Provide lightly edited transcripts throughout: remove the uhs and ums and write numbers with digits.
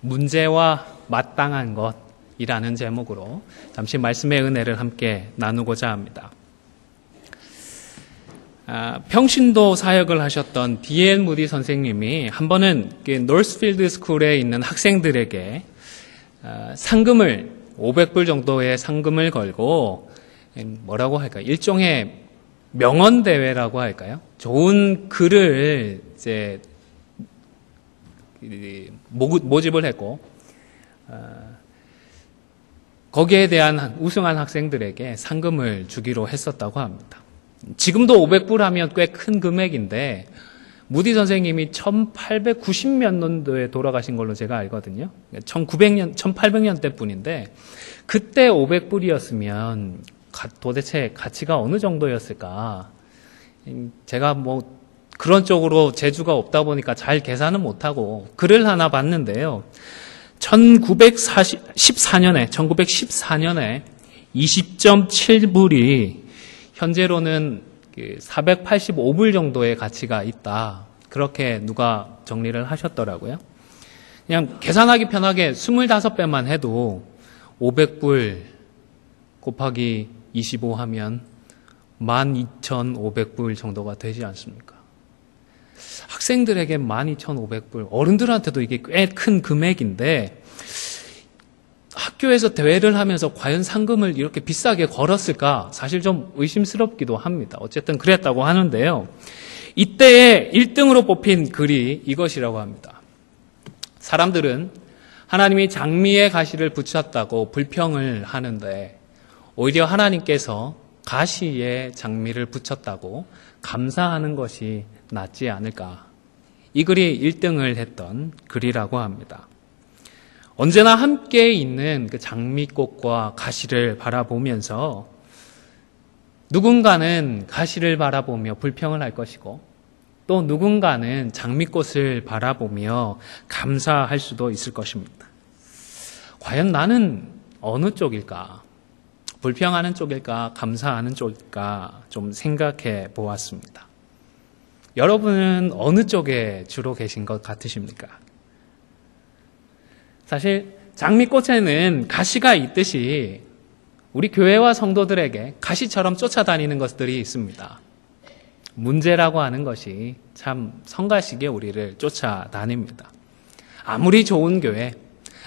문제와 마땅한 것이라는 제목으로 잠시 말씀의 은혜를 함께 나누고자 합니다. 평신도 사역을 하셨던 D.L. 무디 선생님이 한 번은 노스필드 스쿨에 있는 학생들에게 상금을 500불 정도의 상금을 걸고 뭐라고 할까요? 일종의 명언 대회라고 할까요? 좋은 글을 이제 모집을 했고 거기에 대한 우승한 학생들에게 상금을 주기로 했었다고 합니다. 지금도 500불 하면 꽤 큰 금액인데 무디 선생님이 1890몇 년도에 돌아가신 걸로 제가 알거든요. 1900년, 1800년대 분인데 그때 500불이었으면 도대체 가치가 어느 정도였을까? 제가 그런 쪽으로 재주가 없다 보니까 잘 계산은 못하고 글을 하나 봤는데요. 1914년에 20.7불이 현재로는 485불 정도의 가치가 있다. 그렇게 누가 정리를 하셨더라고요. 그냥 계산하기 편하게 25배만 해도 500불 곱하기 25 하면 12,500불 정도가 되지 않습니까? 학생들에게 12,500불, 어른들한테도 이게 꽤 큰 금액인데 학교에서 대회를 하면서 과연 상금을 이렇게 비싸게 걸었을까? 사실 좀 의심스럽기도 합니다. 어쨌든 그랬다고 하는데요. 이때에 1등으로 뽑힌 글이 이것이라고 합니다. 사람들은 하나님이 장미의 가시를 붙였다고 불평을 하는데 오히려 하나님께서 가시에 장미를 붙였다고 감사하는 것이 낫지 않을까. 이 글이 1등을 했던 글이라고 합니다. 언제나 함께 있는 그 장미꽃과 가시를 바라보면서 누군가는 가시를 바라보며 불평을 할 것이고 또 누군가는 장미꽃을 바라보며 감사할 수도 있을 것입니다. 과연 나는 어느 쪽일까? 불평하는 쪽일까? 감사하는 쪽일까? 좀 생각해 보았습니다. 여러분은 어느 쪽에 주로 계신 것 같으십니까? 사실 장미꽃에는 가시가 있듯이 우리 교회와 성도들에게 가시처럼 쫓아다니는 것들이 있습니다. 문제라고 하는 것이 참 성가시게 우리를 쫓아다닙니다. 아무리 좋은 교회,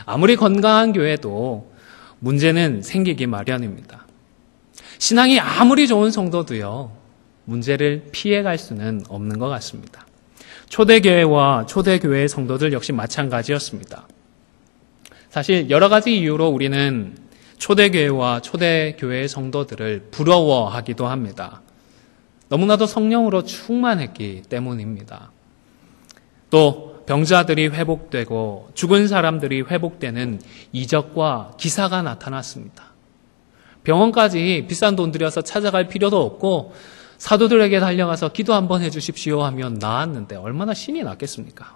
아무리 건강한 교회도 문제는 생기기 마련입니다. 신앙이 아무리 좋은 성도도요, 문제를 피해갈 수는 없는 것 같습니다. 초대교회와 초대교회 성도들 역시 마찬가지였습니다. 사실 여러 가지 이유로 우리는 초대교회와 초대교회 성도들을 부러워하기도 합니다. 너무나도 성령으로 충만했기 때문입니다. 또 병자들이 회복되고 죽은 사람들이 회복되는 이적과 기사가 나타났습니다. 병원까지 비싼 돈 들여서 찾아갈 필요도 없고 사도들에게 달려가서 기도 한번 해주십시오 하면 나았는데 얼마나 신이 났겠습니까?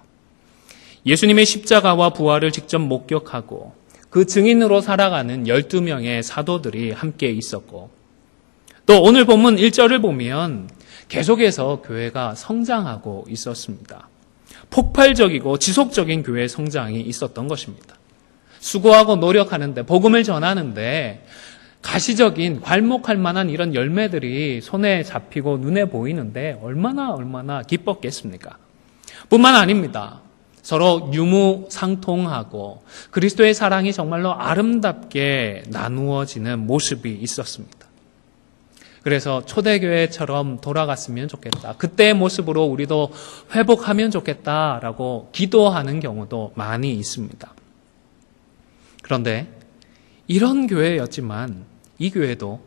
예수님의 십자가와 부활을 직접 목격하고 그 증인으로 살아가는 12명의 사도들이 함께 있었고 또 오늘 본문 1절을 보면 계속해서 교회가 성장하고 있었습니다. 폭발적이고 지속적인 교회 성장이 있었던 것입니다. 수고하고 노력하는데 복음을 전하는데 가시적인 괄목할 만한 이런 열매들이 손에 잡히고 눈에 보이는데 얼마나 기뻤겠습니까? 뿐만 아닙니다. 서로 유무상통하고 그리스도의 사랑이 정말로 아름답게 나누어지는 모습이 있었습니다. 그래서 초대교회처럼 돌아갔으면 좋겠다. 그때의 모습으로 우리도 회복하면 좋겠다라고 기도하는 경우도 많이 있습니다. 그런데 이런 교회였지만 이 교회도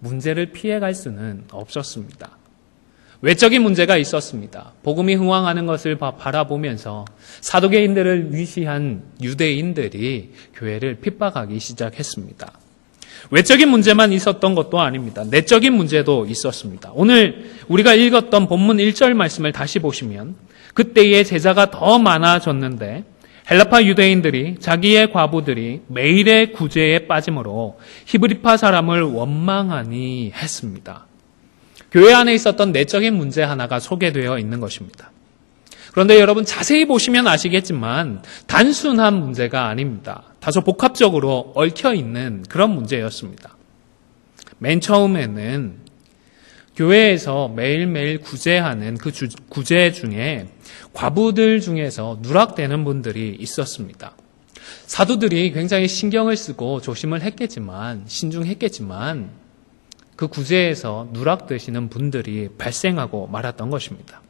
문제를 피해갈 수는 없었습니다. 외적인 문제가 있었습니다. 복음이 흥왕하는 것을 바라보면서 사도계인들을 위시한 유대인들이 교회를 핍박하기 시작했습니다. 외적인 문제만 있었던 것도 아닙니다. 내적인 문제도 있었습니다. 오늘 우리가 읽었던 본문 1절 말씀을 다시 보시면 그때의 제자가 더 많아졌는데 헬라파 유대인들이 자기의 과부들이 매일의 구제에 빠짐으로 히브리파 사람을 원망하니 했습니다. 교회 안에 있었던 내적인 문제 하나가 소개되어 있는 것입니다. 그런데 여러분 자세히 보시면 아시겠지만 단순한 문제가 아닙니다. 다소 복합적으로 얽혀있는 그런 문제였습니다. 맨 처음에는 교회에서 매일매일 구제하는 그 구제 중에 과부들 중에서 누락되는 분들이 있었습니다. 사도들이 굉장히 신경을 쓰고 조심을 했겠지만, 신중했겠지만 그 구제에서 누락되시는 분들이 발생하고 말았던 것입니다.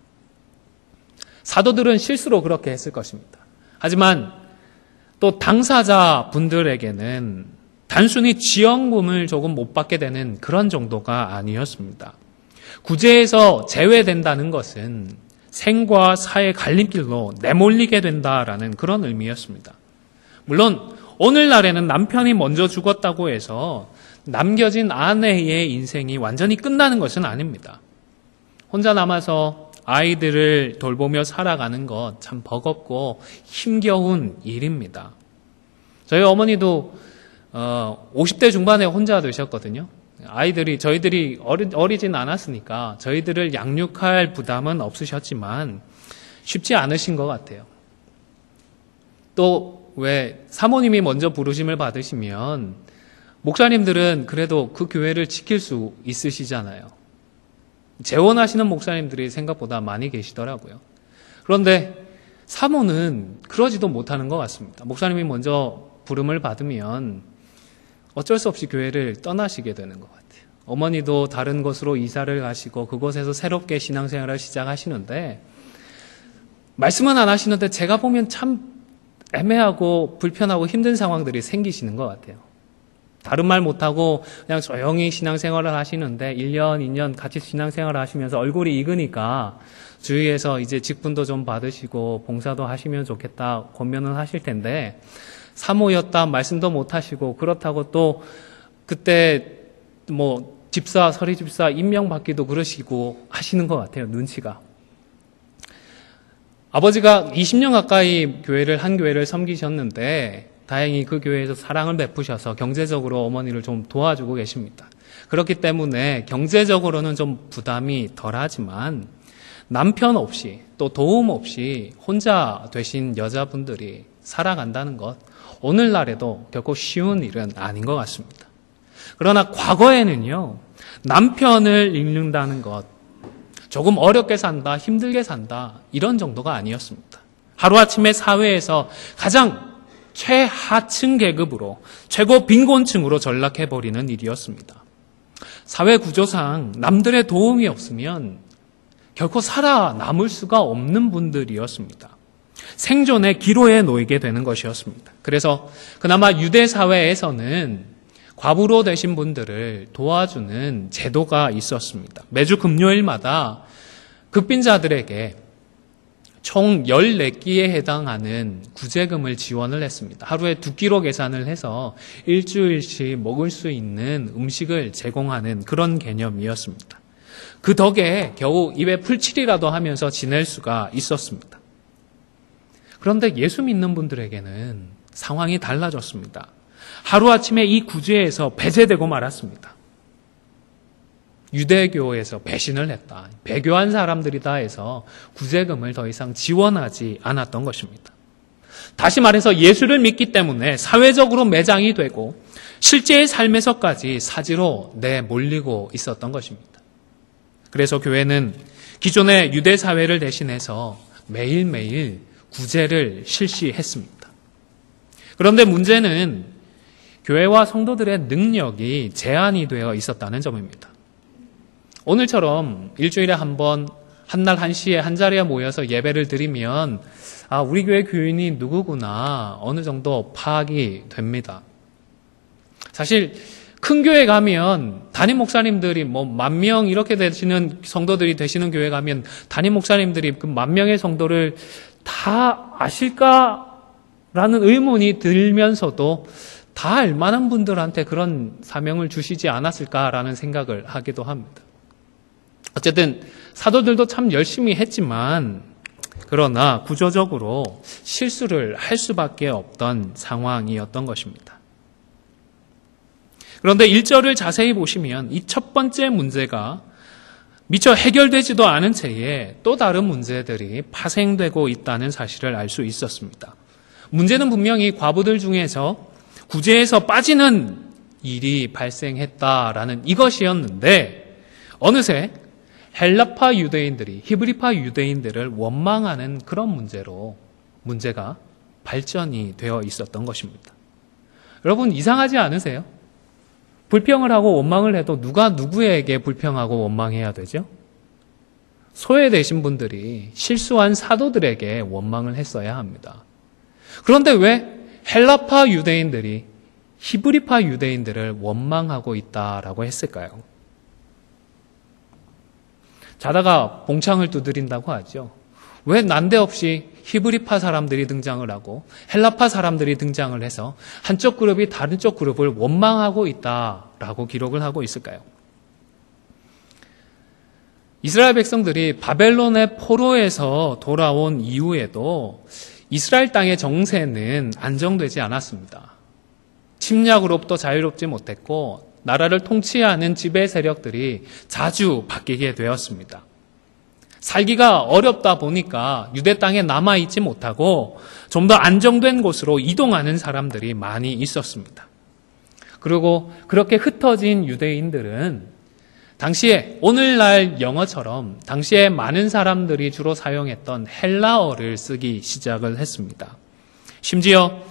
사도들은 실수로 그렇게 했을 것입니다. 하지만 또 당사자 분들에게는 단순히 지원금을 조금 못 받게 되는 그런 정도가 아니었습니다. 구제에서 제외된다는 것은 생과 사의 갈림길로 내몰리게 된다라는 그런 의미였습니다. 물론 오늘날에는 남편이 먼저 죽었다고 해서 남겨진 아내의 인생이 완전히 끝나는 것은 아닙니다. 혼자 남아서 아이들을 돌보며 살아가는 것 참 버겁고 힘겨운 일입니다. 저희 어머니도 50대 중반에 혼자 되셨거든요. 저희들이 어리진 않았으니까 저희들을 양육할 부담은 없으셨지만 쉽지 않으신 것 같아요. 또 왜 사모님이 먼저 부르심을 받으시면 목사님들은 그래도 그 교회를 지킬 수 있으시잖아요. 재혼하시는 목사님들이 생각보다 많이 계시더라고요. 그런데 사모는 그러지도 못하는 것 같습니다. 목사님이 먼저 부름을 받으면 어쩔 수 없이 교회를 떠나시게 되는 것 같아요. 어머니도 다른 곳으로 이사를 가시고 그곳에서 새롭게 신앙생활을 시작하시는데 말씀은 안 하시는데 제가 보면 참 애매하고 불편하고 힘든 상황들이 생기시는 것 같아요. 다른 말 못하고 그냥 조용히 신앙생활을 하시는데 1년, 2년 같이 신앙생활을 하시면서 얼굴이 익으니까 주위에서 이제 직분도 좀 받으시고 봉사도 하시면 좋겠다 권면은 하실 텐데 사모였다 말씀도 못하시고 그렇다고 또 그때 뭐 집사, 서리집사 임명받기도 그러시고 하시는 것 같아요. 눈치가. 아버지가 20년 가까이 한 교회를 섬기셨는데 다행히 그 교회에서 사랑을 베푸셔서 경제적으로 어머니를 좀 도와주고 계십니다. 그렇기 때문에 경제적으로는 좀 부담이 덜하지만 남편 없이 또 도움 없이 혼자 되신 여자분들이 살아간다는 것 오늘날에도 결코 쉬운 일은 아닌 것 같습니다. 그러나 과거에는요, 남편을 잃는다는 것 조금 어렵게 산다, 힘들게 산다 이런 정도가 아니었습니다. 하루아침에 사회에서 가장 최하층 계급으로 최고 빈곤층으로 전락해버리는 일이었습니다. 사회 구조상 남들의 도움이 없으면 결코 살아남을 수가 없는 분들이었습니다. 생존의 기로에 놓이게 되는 것이었습니다. 그래서 그나마 유대 사회에서는 과부로 되신 분들을 도와주는 제도가 있었습니다. 매주 금요일마다 극빈자들에게 총 14끼에 해당하는 구제금을 지원을 했습니다. 하루에 2끼로 계산을 해서 일주일씩 먹을 수 있는 음식을 제공하는 그런 개념이었습니다. 그 덕에 겨우 입에 풀칠이라도 하면서 지낼 수가 있었습니다. 그런데 예수 믿는 분들에게는 상황이 달라졌습니다. 하루아침에 이 구제에서 배제되고 말았습니다. 유대교에서 배신을 했다. 배교한 사람들이다 해서 구제금을 더 이상 지원하지 않았던 것입니다. 다시 말해서 예수를 믿기 때문에 사회적으로 매장이 되고 실제의 삶에서까지 사지로 내몰리고 있었던 것입니다. 그래서 교회는 기존의 유대 사회를 대신해서 매일매일 구제를 실시했습니다. 그런데 문제는 교회와 성도들의 능력이 제한이 되어 있었다는 점입니다. 오늘처럼 일주일에 한 번, 한날 한시에 한자리에 모여서 예배를 드리면 우리 교회 교인이 누구구나 어느 정도 파악이 됩니다. 사실 큰 교회 가면 담임 목사님들이 10,000명 이렇게 되시는 성도들이 되시는 교회 가면 담임 목사님들이 그 10,000명의 성도를 다 아실까라는 의문이 들면서도 다 알만한 분들한테 그런 사명을 주시지 않았을까라는 생각을 하기도 합니다. 어쨌든 사도들도 참 열심히 했지만 그러나 구조적으로 실수를 할 수밖에 없던 상황이었던 것입니다. 그런데 1절을 자세히 보시면 이 첫 번째 문제가 미처 해결되지도 않은 채에 또 다른 문제들이 파생되고 있다는 사실을 알 수 있었습니다. 문제는 분명히 과부들 중에서 구제에서 빠지는 일이 발생했다라는 이것이었는데 어느새 헬라파 유대인들이 히브리파 유대인들을 원망하는 그런 문제로 문제가 발전이 되어 있었던 것입니다. 여러분 이상하지 않으세요? 불평을 하고 원망을 해도 누가 누구에게 불평하고 원망해야 되죠? 소외되신 분들이 실수한 사도들에게 원망을 했어야 합니다. 그런데 왜 헬라파 유대인들이 히브리파 유대인들을 원망하고 있다라고 했을까요? 자다가 봉창을 두드린다고 하죠. 왜 난데없이 히브리파 사람들이 등장을 하고 헬라파 사람들이 등장을 해서 한쪽 그룹이 다른 쪽 그룹을 원망하고 있다라고 기록을 하고 있을까요? 이스라엘 백성들이 바벨론의 포로에서 돌아온 이후에도 이스라엘 땅의 정세는 안정되지 않았습니다. 침략으로부터 자유롭지 못했고 나라를 통치하는 지배 세력들이 자주 바뀌게 되었습니다. 살기가 어렵다 보니까 유대 땅에 남아있지 못하고 좀 더 안정된 곳으로 이동하는 사람들이 많이 있었습니다. 그리고 그렇게 흩어진 유대인들은 당시에 오늘날 영어처럼 당시에 많은 사람들이 주로 사용했던 헬라어를 쓰기 시작을 했습니다. 심지어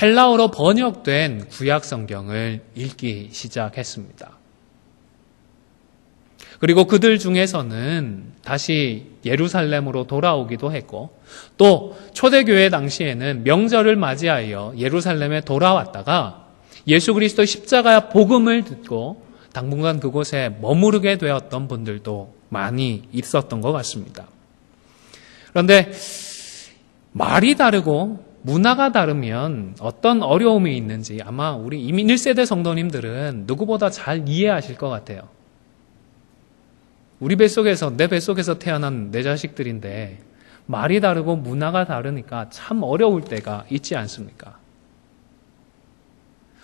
헬라어로 번역된 구약 성경을 읽기 시작했습니다. 그리고 그들 중에서는 다시 예루살렘으로 돌아오기도 했고 또 초대교회 당시에는 명절을 맞이하여 예루살렘에 돌아왔다가 예수 그리스도의 십자가 복음을 듣고 당분간 그곳에 머무르게 되었던 분들도 많이 있었던 것 같습니다. 그런데 말이 다르고 문화가 다르면 어떤 어려움이 있는지 아마 우리 이민 1세대 성도님들은 누구보다 잘 이해하실 것 같아요. 우리 뱃속에서 내 뱃속에서 태어난 내 자식들인데 말이 다르고 문화가 다르니까 참 어려울 때가 있지 않습니까?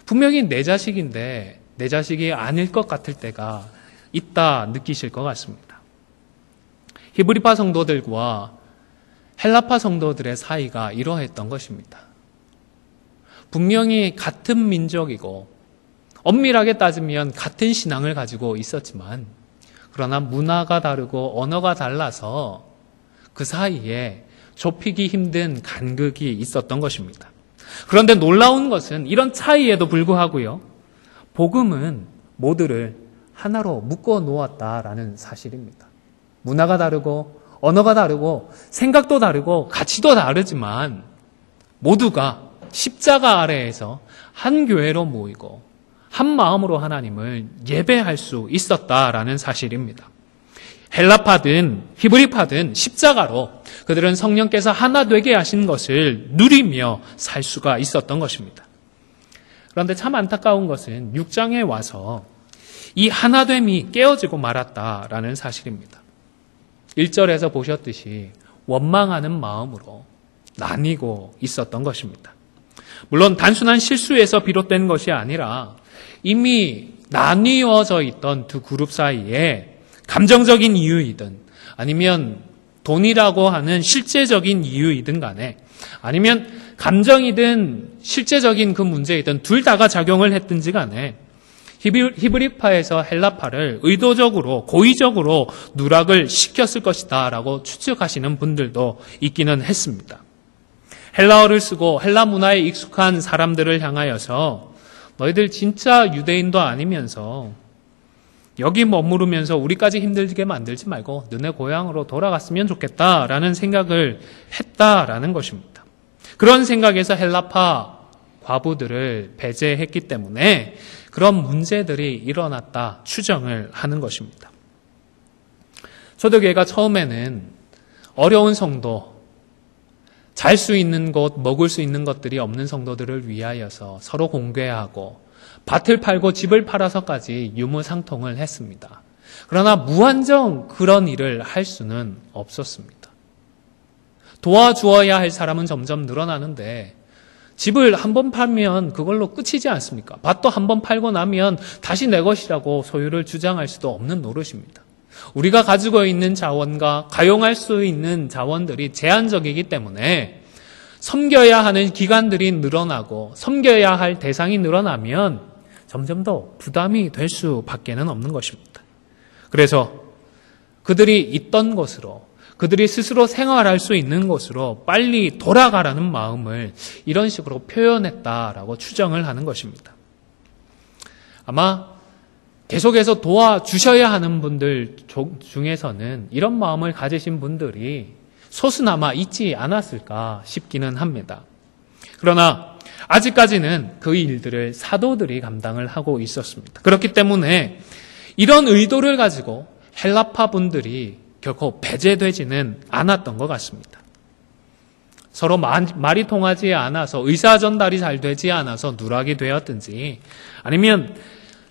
분명히 내 자식인데 내 자식이 아닐 것 같을 때가 있다 느끼실 것 같습니다. 히브리파 성도들과 헬라파 성도들의 사이가 이러했던 것입니다. 분명히 같은 민족이고 엄밀하게 따지면 같은 신앙을 가지고 있었지만 그러나 문화가 다르고 언어가 달라서 그 사이에 좁히기 힘든 간극이 있었던 것입니다. 그런데 놀라운 것은 이런 차이에도 불구하고요. 복음은 모두를 하나로 묶어 놓았다라는 사실입니다. 문화가 다르고 언어가 다르고 생각도 다르고 가치도 다르지만 모두가 십자가 아래에서 한 교회로 모이고 한 마음으로 하나님을 예배할 수 있었다라는 사실입니다. 헬라파든 히브리파든 십자가로 그들은 성령께서 하나 되게 하신 것을 누리며 살 수가 있었던 것입니다. 그런데 참 안타까운 것은 6장에 와서 이 하나됨이 깨어지고 말았다라는 사실입니다. 1절에서 보셨듯이 원망하는 마음으로 나뉘고 있었던 것입니다. 물론 단순한 실수에서 비롯된 것이 아니라 이미 나뉘어져 있던 두 그룹 사이에 감정적인 이유이든 아니면 돈이라고 하는 실제적인 이유이든 간에 아니면 감정이든 실제적인 그 문제이든 둘 다가 작용을 했든지 간에 히브리파에서 헬라파를 의도적으로 고의적으로 누락을 시켰을 것이다 라고 추측하시는 분들도 있기는 했습니다. 헬라어를 쓰고 헬라 문화에 익숙한 사람들을 향하여서 너희들 진짜 유대인도 아니면서 여기 머무르면서 우리까지 힘들게 만들지 말고 너네 고향으로 돌아갔으면 좋겠다라는 생각을 했다라는 것입니다. 그런 생각에서 헬라파 과부들을 배제했기 때문에 그런 문제들이 일어났다 추정을 하는 것입니다. 초대교회가 처음에는 어려운 성도, 잘 수 있는 곳, 먹을 수 있는 것들이 없는 성도들을 위하여서 서로 공개하고 밭을 팔고 집을 팔아서까지 유무상통을 했습니다. 그러나 무한정 그런 일을 할 수는 없었습니다. 도와주어야 할 사람은 점점 늘어나는데 집을 한번 팔면 그걸로 끝이지 않습니까? 밭도 한번 팔고 나면 다시 내 것이라고 소유를 주장할 수도 없는 노릇입니다. 우리가 가지고 있는 자원과 가용할 수 있는 자원들이 제한적이기 때문에 섬겨야 하는 기관들이 늘어나고 섬겨야 할 대상이 늘어나면 점점 더 부담이 될 수밖에는 없는 것입니다. 그래서 그들이 있던 곳으로, 그들이 스스로 생활할 수 있는 곳으로 빨리 돌아가라는 마음을 이런 식으로 표현했다라고 추정을 하는 것입니다. 아마 계속해서 도와주셔야 하는 분들 중에서는 이런 마음을 가지신 분들이 소수나마 있지 않았을까 싶기는 합니다. 그러나 아직까지는 그 일들을 사도들이 감당을 하고 있었습니다. 그렇기 때문에 이런 의도를 가지고 헬라파 분들이 결코 배제되지는 않았던 것 같습니다. 서로 말이 통하지 않아서 의사 전달이 잘 되지 않아서 누락이 되었든지, 아니면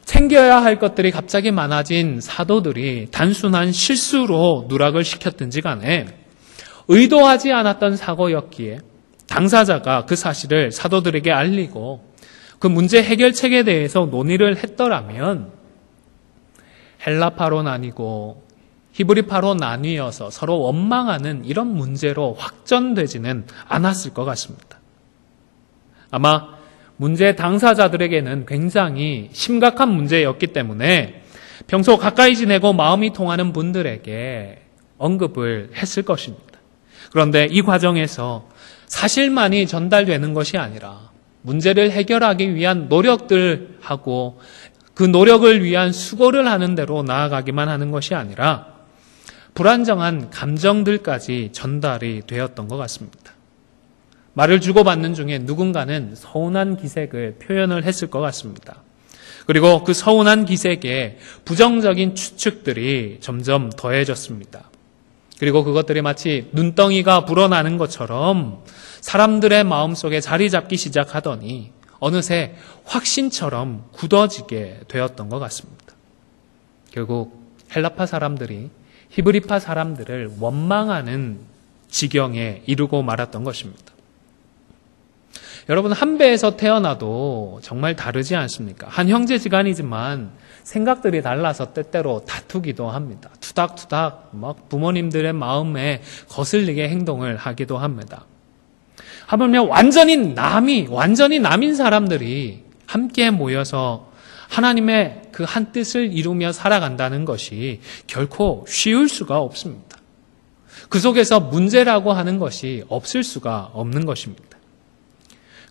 챙겨야 할 것들이 갑자기 많아진 사도들이 단순한 실수로 누락을 시켰든지 간에 의도하지 않았던 사고였기에 당사자가 그 사실을 사도들에게 알리고 그 문제 해결책에 대해서 논의를 했더라면 헬라파로 나뉘고 히브리파로 나뉘어서 서로 원망하는 이런 문제로 확전되지는 않았을 것 같습니다. 아마 문제 당사자들에게는 굉장히 심각한 문제였기 때문에 평소 가까이 지내고 마음이 통하는 분들에게 언급을 했을 것입니다. 그런데 이 과정에서 사실만이 전달되는 것이 아니라 문제를 해결하기 위한 노력들하고 그 노력을 위한 수고를 하는 대로 나아가기만 하는 것이 아니라 불안정한 감정들까지 전달이 되었던 것 같습니다. 말을 주고받는 중에 누군가는 서운한 기색을 표현을 했을 것 같습니다. 그리고 그 서운한 기색에 부정적인 추측들이 점점 더해졌습니다. 그리고 그것들이 마치 눈덩이가 불어나는 것처럼 사람들의 마음속에 자리 잡기 시작하더니 어느새 확신처럼 굳어지게 되었던 것 같습니다. 결국 헬라파 사람들이 히브리파 사람들을 원망하는 지경에 이르고 말았던 것입니다. 여러분, 한 배에서 태어나도 정말 다르지 않습니까? 한 형제지간이지만 생각들이 달라서 때때로 다투기도 합니다. 투닥투닥 막 부모님들의 마음에 거슬리게 행동을 하기도 합니다. 하물며 완전히 남인 사람들이 함께 모여서 하나님의 그 한 뜻을 이루며 살아간다는 것이 결코 쉬울 수가 없습니다. 그 속에서 문제라고 하는 것이 없을 수가 없는 것입니다.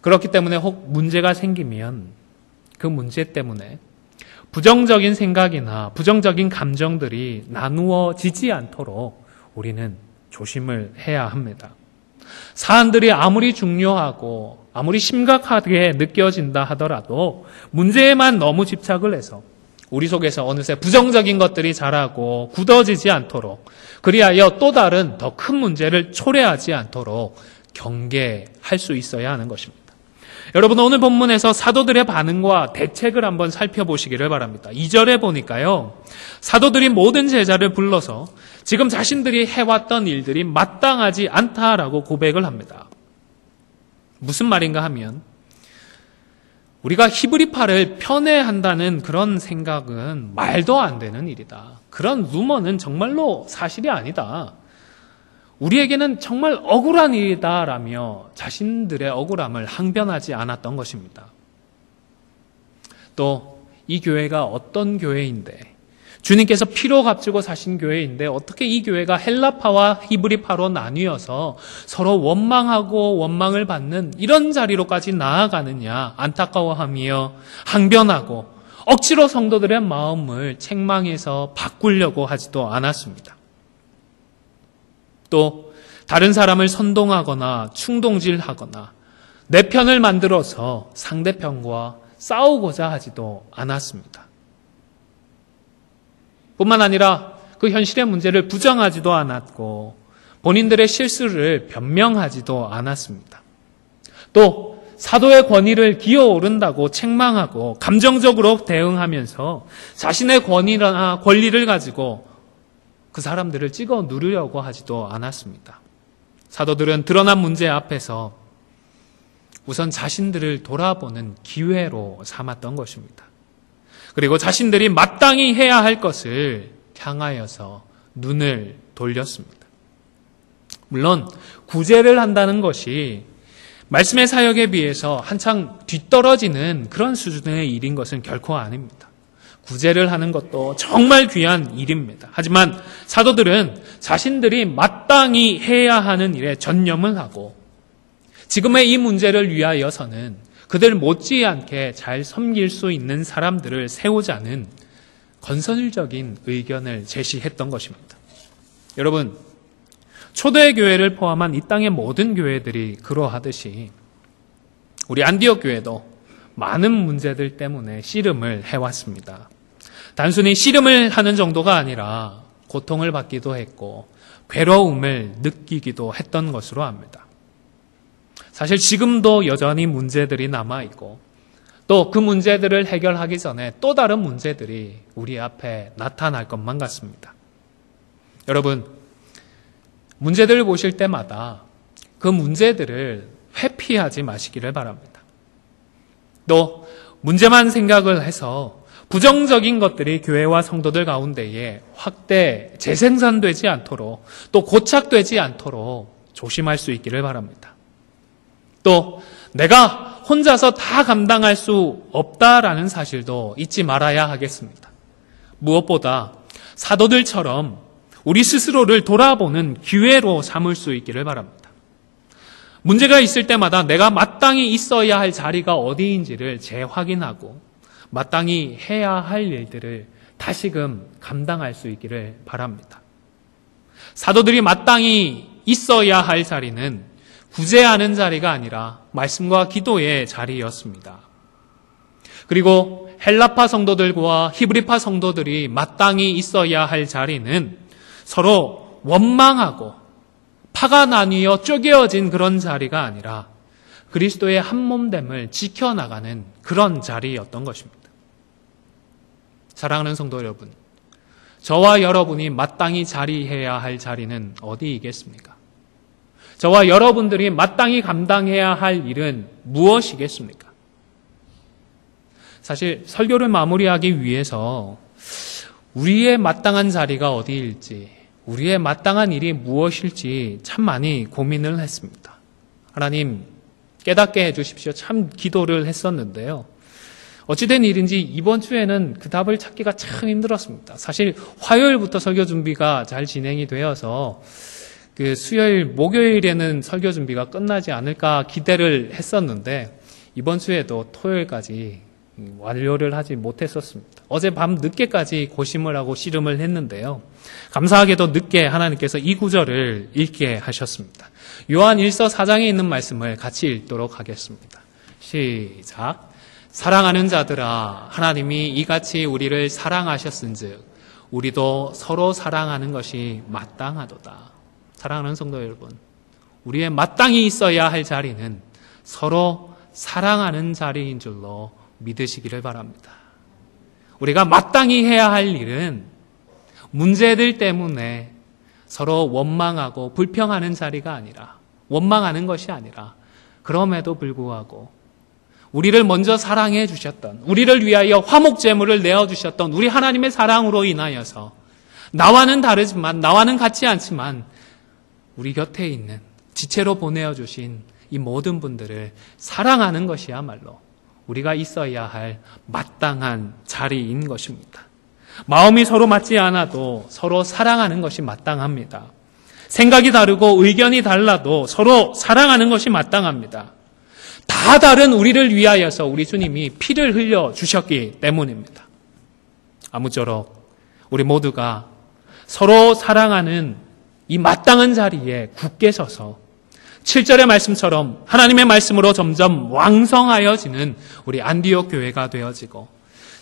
그렇기 때문에 혹 문제가 생기면 그 문제 때문에 부정적인 생각이나 부정적인 감정들이 나누어지지 않도록 우리는 조심을 해야 합니다. 사안들이 아무리 중요하고 아무리 심각하게 느껴진다 하더라도 문제에만 너무 집착을 해서 우리 속에서 어느새 부정적인 것들이 자라고 굳어지지 않도록, 그리하여 또 다른 더 큰 문제를 초래하지 않도록 경계할 수 있어야 하는 것입니다. 여러분, 오늘 본문에서 사도들의 반응과 대책을 한번 살펴보시기를 바랍니다. 2절에 보니까요, 사도들이 모든 제자를 불러서 지금 자신들이 해왔던 일들이 마땅하지 않다라고 고백을 합니다. 무슨 말인가 하면 우리가 히브리파를 편애한다는 그런 생각은 말도 안 되는 일이다. 그런 루머는 정말로 사실이 아니다. 우리에게는 정말 억울한 일이다라며 자신들의 억울함을 항변하지 않았던 것입니다. 또 이 교회가 어떤 교회인데, 주님께서 피로 값지고 사신 교회인데 어떻게 이 교회가 헬라파와 히브리파로 나뉘어서 서로 원망하고 원망을 받는 이런 자리로까지 나아가느냐 안타까워하며 항변하고 억지로 성도들의 마음을 책망해서 바꾸려고 하지도 않았습니다. 또 다른 사람을 선동하거나 충동질하거나 내 편을 만들어서 상대편과 싸우고자 하지도 않았습니다. 뿐만 아니라 그 현실의 문제를 부정하지도 않았고 본인들의 실수를 변명하지도 않았습니다. 또 사도의 권위를 기어오른다고 책망하고 감정적으로 대응하면서 자신의 권위나 권리를 가지고 그 사람들을 찍어 누르려고 하지도 않았습니다. 사도들은 드러난 문제 앞에서 우선 자신들을 돌아보는 기회로 삼았던 것입니다. 그리고 자신들이 마땅히 해야 할 것을 향하여서 눈을 돌렸습니다. 물론 구제를 한다는 것이 말씀의 사역에 비해서 한창 뒤떨어지는 그런 수준의 일인 것은 결코 아닙니다. 구제를 하는 것도 정말 귀한 일입니다. 하지만 사도들은 자신들이 마땅히 해야 하는 일에 전념을 하고 지금의 이 문제를 위하여서는 그들 못지않게 잘 섬길 수 있는 사람들을 세우자는 건설적인 의견을 제시했던 것입니다. 여러분, 초대 교회를 포함한 이 땅의 모든 교회들이 그러하듯이 우리 안디옥 교회도 많은 문제들 때문에 씨름을 해왔습니다. 단순히 씨름을 하는 정도가 아니라 고통을 받기도 했고 괴로움을 느끼기도 했던 것으로 압니다. 사실 지금도 여전히 문제들이 남아있고 또 그 문제들을 해결하기 전에 또 다른 문제들이 우리 앞에 나타날 것만 같습니다. 여러분, 문제들을 보실 때마다 그 문제들을 회피하지 마시기를 바랍니다. 또 문제만 생각을 해서 부정적인 것들이 교회와 성도들 가운데에 확대, 재생산되지 않도록 또 고착되지 않도록 조심할 수 있기를 바랍니다. 또 내가 혼자서 다 감당할 수 없다라는 사실도 잊지 말아야 하겠습니다. 무엇보다 사도들처럼 우리 스스로를 돌아보는 기회로 삼을 수 있기를 바랍니다. 문제가 있을 때마다 내가 마땅히 있어야 할 자리가 어디인지를 재확인하고 마땅히 해야 할 일들을 다시금 감당할 수 있기를 바랍니다. 사도들이 마땅히 있어야 할 자리는 구제하는 자리가 아니라 말씀과 기도의 자리였습니다. 그리고 헬라파 성도들과 히브리파 성도들이 마땅히 있어야 할 자리는 서로 원망하고 파가 나뉘어 쪼개어진 그런 자리가 아니라 그리스도의 한몸됨을 지켜나가는 그런 자리였던 것입니다. 사랑하는 성도 여러분, 저와 여러분이 마땅히 자리해야 할 자리는 어디이겠습니까? 저와 여러분들이 마땅히 감당해야 할 일은 무엇이겠습니까? 사실 설교를 마무리하기 위해서 우리의 마땅한 자리가 어디일지, 우리의 마땅한 일이 무엇일지 참 많이 고민을 했습니다. 하나님 깨닫게 해주십시오. 참 기도를 했었는데요. 어찌된 일인지 이번 주에는 그 답을 찾기가 참 힘들었습니다. 사실 화요일부터 설교 준비가 잘 진행이 되어서 그 수요일, 목요일에는 설교 준비가 끝나지 않을까 기대를 했었는데 이번 주에도 토요일까지 완료를 하지 못했었습니다. 어제 밤 늦게까지 고심을 하고 씨름을 했는데요. 감사하게도 늦게 하나님께서 이 구절을 읽게 하셨습니다. 요한 1서 4장에 있는 말씀을 같이 읽도록 하겠습니다. 시작. 사랑하는 자들아, 하나님이 이같이 우리를 사랑하셨은즉 우리도 서로 사랑하는 것이 마땅하도다. 사랑하는 성도 여러분, 우리의 마땅히 있어야 할 자리는 서로 사랑하는 자리인 줄로 믿으시기를 바랍니다. 우리가 마땅히 해야 할 일은 문제들 때문에 서로 원망하고 불평하는 자리가 아니라, 원망하는 것이 아니라, 그럼에도 불구하고 우리를 먼저 사랑해 주셨던, 우리를 위하여 화목제물을 내어주셨던 우리 하나님의 사랑으로 인하여서 나와는 다르지만, 나와는 같지 않지만 우리 곁에 있는 지체로 보내어 주신 이 모든 분들을 사랑하는 것이야말로 우리가 있어야 할 마땅한 자리인 것입니다. 마음이 서로 맞지 않아도 서로 사랑하는 것이 마땅합니다. 생각이 다르고 의견이 달라도 서로 사랑하는 것이 마땅합니다. 다 다른 우리를 위하여서 우리 주님이 피를 흘려 주셨기 때문입니다. 아무쪼록 우리 모두가 서로 사랑하는 이 마땅한 자리에 굳게 서서 7절의 말씀처럼 하나님의 말씀으로 점점 왕성하여지는 우리 안디옥 교회가 되어지고,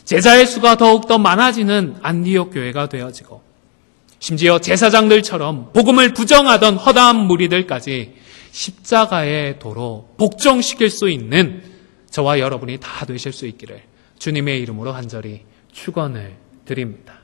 제자의 수가 더욱더 많아지는 안디옥 교회가 되어지고, 심지어 제사장들처럼 복음을 부정하던 허다한 무리들까지 십자가의 도로 복종시킬 수 있는 저와 여러분이 다 되실 수 있기를 주님의 이름으로 간절히 축원을 드립니다.